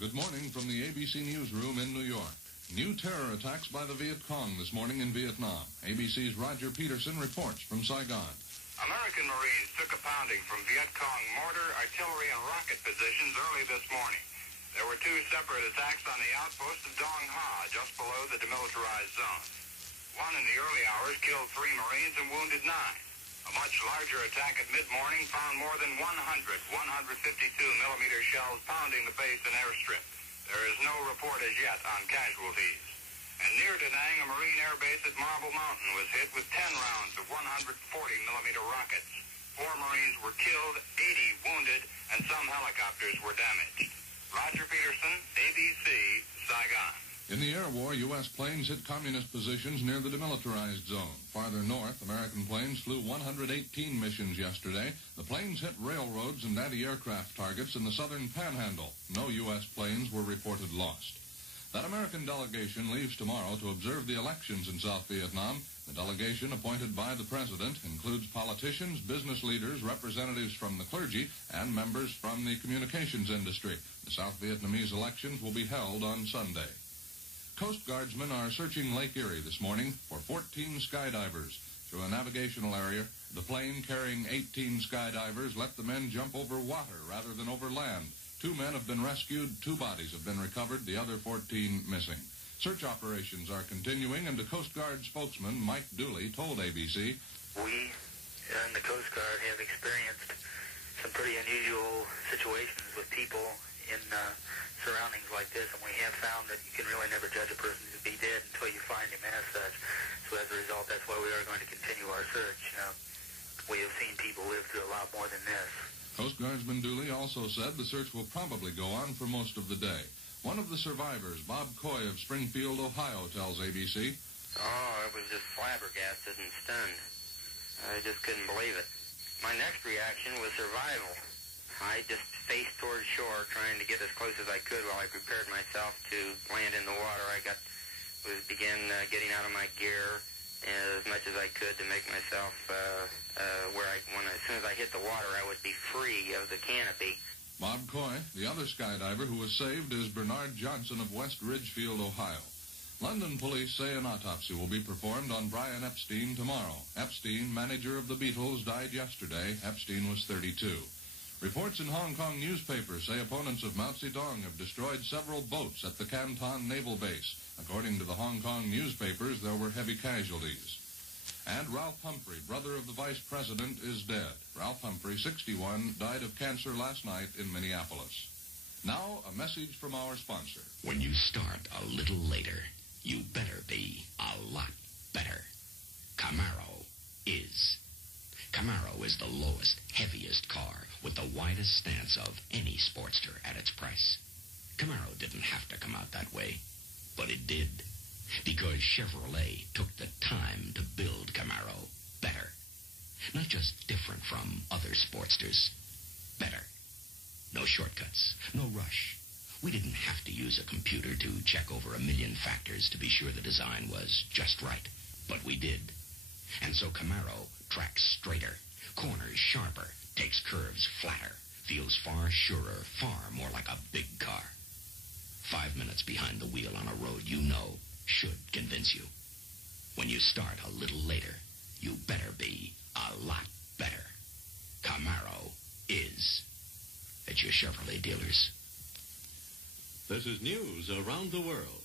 Good morning from the ABC Newsroom in New York. New terror attacks by the Viet Cong this morning in Vietnam. ABC's Roger Peterson reports from Saigon. American Marines took a pounding from Viet Cong mortar, artillery, and rocket positions early this morning. There were two separate attacks on the outpost of Dong Ha, just below the demilitarized zone. One in the early hours killed 3 Marines and wounded 9. A much larger attack at mid-morning found more than 152-millimeter shells pounding the base and airstrip. There is no report as yet on casualties. And near Da Nang, a Marine air base at Marble Mountain was hit with 10 rounds of 140-millimeter rockets. 4 Marines were killed, 80 wounded, and some helicopters were damaged. Roger Peterson, ABC, Saigon. In the air war, U.S. planes hit communist positions near the demilitarized zone. Farther north, American planes flew 118 missions yesterday. The planes hit railroads and anti-aircraft targets in the southern panhandle. No U.S. planes were reported lost. That American delegation leaves tomorrow to observe the elections in South Vietnam. The delegation appointed by the president includes politicians, business leaders, representatives from the clergy, and members from the communications industry. The South Vietnamese elections will be held on Sunday. Coast Guardsmen are searching Lake Erie this morning for 14 skydivers. Through a navigational area, the plane carrying 18 skydivers let the men jump over water rather than over land. 2 men have been rescued, 2 bodies have been recovered, the other 14 missing. Search operations are continuing, and the Coast Guard spokesman, Mike Dooley, told ABC, "We in the Coast Guard have experienced some pretty unusual situations with people in surroundings like this, and we have found that you can really never judge a person to be dead until you find him as such. So as a result, that's why we are going to continue our search. We have seen people live through a lot more than this." Coast Guardsman Dooley also said the search will probably go on for most of the day. One of the survivors, Bob Coy of Springfield, Ohio, tells ABC, "Oh, I was just flabbergasted and stunned. I just couldn't believe it. My next reaction was survival. I just faced toward shore, trying to get as close as I could while I prepared myself to land in the water. I began getting out of my gear as much as I could to make myself as soon as I hit the water, I would be free of the canopy." Bob Coy, the other skydiver who was saved, is Bernard Johnson of West Ridgefield, Ohio. London police say an autopsy will be performed on Brian Epstein tomorrow. Epstein, manager of the Beatles, died yesterday. Epstein was 32. Reports in Hong Kong newspapers say opponents of Mao Zedong have destroyed several boats at the Canton Naval Base. According to the Hong Kong newspapers, there were heavy casualties. And Ralph Humphrey, brother of the Vice President, is dead. Ralph Humphrey, 61, died of cancer last night in Minneapolis. Now, a message from our sponsor. When you start a little later, you better be a lot better. Camaro is. Camaro is the lowest, heaviest car with the widest stance of any Sportster at its price. Camaro didn't have to come out that way, but it did. Because Chevrolet took the time to build Camaro better. Not just different from other Sportsters. Better. No shortcuts. No rush. We didn't have to use a computer to check over 1 million factors to be sure the design was just right. But we did. And so Camaro tracks straighter, corners sharper, takes curves flatter, feels far surer, far more like a big car. 5 minutes behind the wheel on a road you know should convince you. When you start a little later, you better be a lot better. Camaro is. At your Chevrolet dealers. This is news around the world.